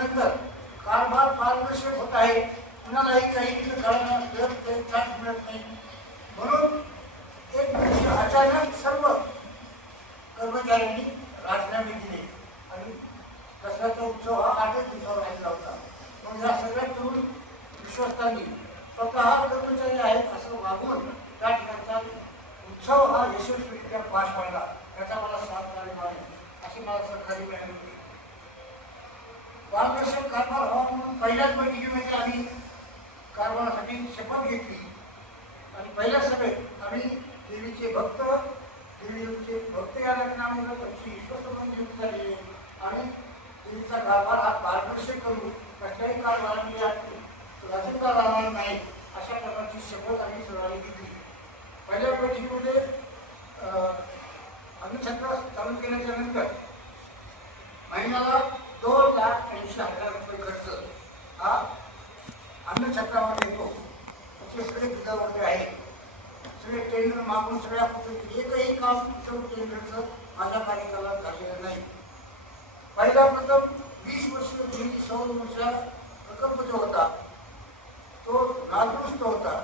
झाल्यानंतर कारभार पारदर्शक होत आहे. कुणालाही काही कारण कळत चान्स मिळत नाही. म्हणून एक दिवशी अचानक सर्व कर्मचाऱ्यांनी राजीनामे दिले आणि दसऱ्याचा उत्सव हा आठच दिवसावर राहिला होता. मग या सगळ्या तरुण विश्वस्तांनी स्वतः कर्मचारी आहेत असं वागून त्या ठिकाणचा उत्सव हा यशस्वीरित्या पार पाडला. याचा मला साथ मिळाली. आहे अशी मला सरकारी मिळाली होती. पारदर्शक कारभार व्हावा म्हणून पहिल्याच बैठकीमध्ये आम्ही कारभारासाठी शपथ घेतली. आणि पहिल्या सभेत आम्ही देवीचे भक्त देवीचे भक्त या लग्नामध्ये त्यांची विश्वस्त म्हणून नियुक्त झालेली आहे. आणि देवीचा कारभार हा पारदर्शक करून कसल्याही कारभारामध्ये राजूका राहणार नाही. अशा प्रकारची शपथ आम्ही सर्वांनी घेतली. पहिल्या बैठकीमध्ये अं, चालू केल्याच्यानंतर महिन्याला दोन लाख ऐंशी हजार रुपये खर्च हा अन्नछत्रावर येतो. त्याचे सगळे पिकावरती आहे. सगळे टेंडर मागून सगळ्या एकही काम कुठलं टेंडरचं माझ्या कार्यकालात झालेलं नाही. पहिला प्रथम वीस वर्ष पूर्वी सौर ऊर्जा प्रकल्प जो होता तो नादुरुस्त होता.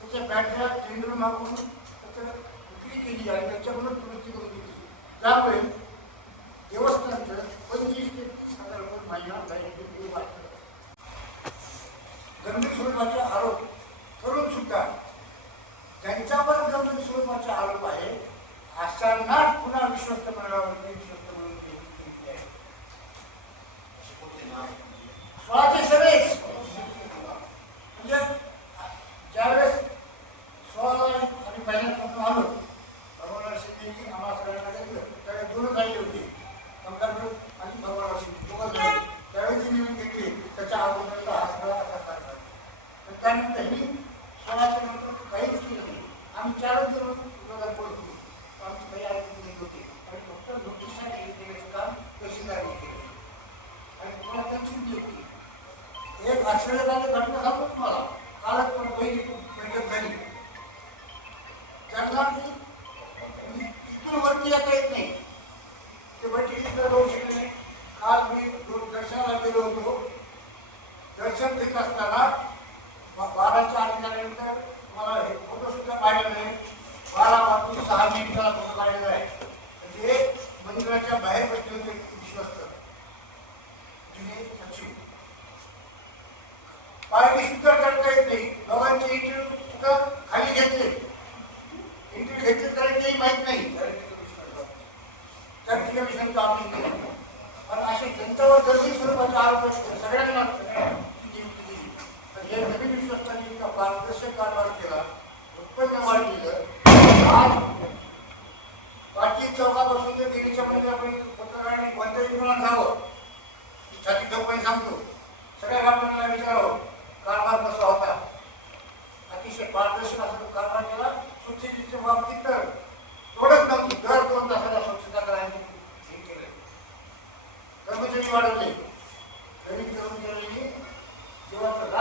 त्याच्या बॅटऱ्या टेंडर मागून त्याचं विक्री केली आणि त्याच्याकडून दुरुस्ती करून दिली त्यामुळे देवस्थानचं पंचवीस ते तीस हजार रुपये महिना Aynı istikrarla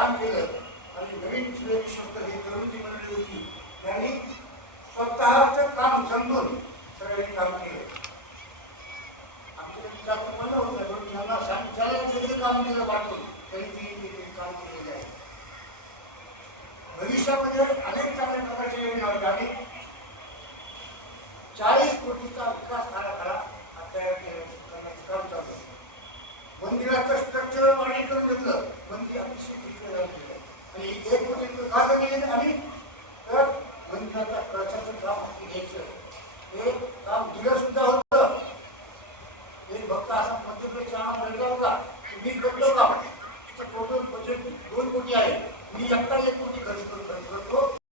काम केलं आणि नवीन सगळे विश्वस्त हे तरुण जी मंडळी होती त्यांनी स्वतःचं काम समजून सगळ्यांनी काम केलं. आमच्या जास्त म्हणलं होतं पण त्यांना सांग ज्याला जे काम दिलं वाटून त्यांनी ती काम केलेले आहे. भविष्यामध्ये अनेक चांगल्या प्रकारच्या योजना आहेत आम्ही चाळीस कोटीचा फक्त असा मध्यप्रदेश शाळा मिळला होता. मी करतो का टोटल बजेट दोन कोटी आहे. मी एकटा एक कोटी खर्च करतो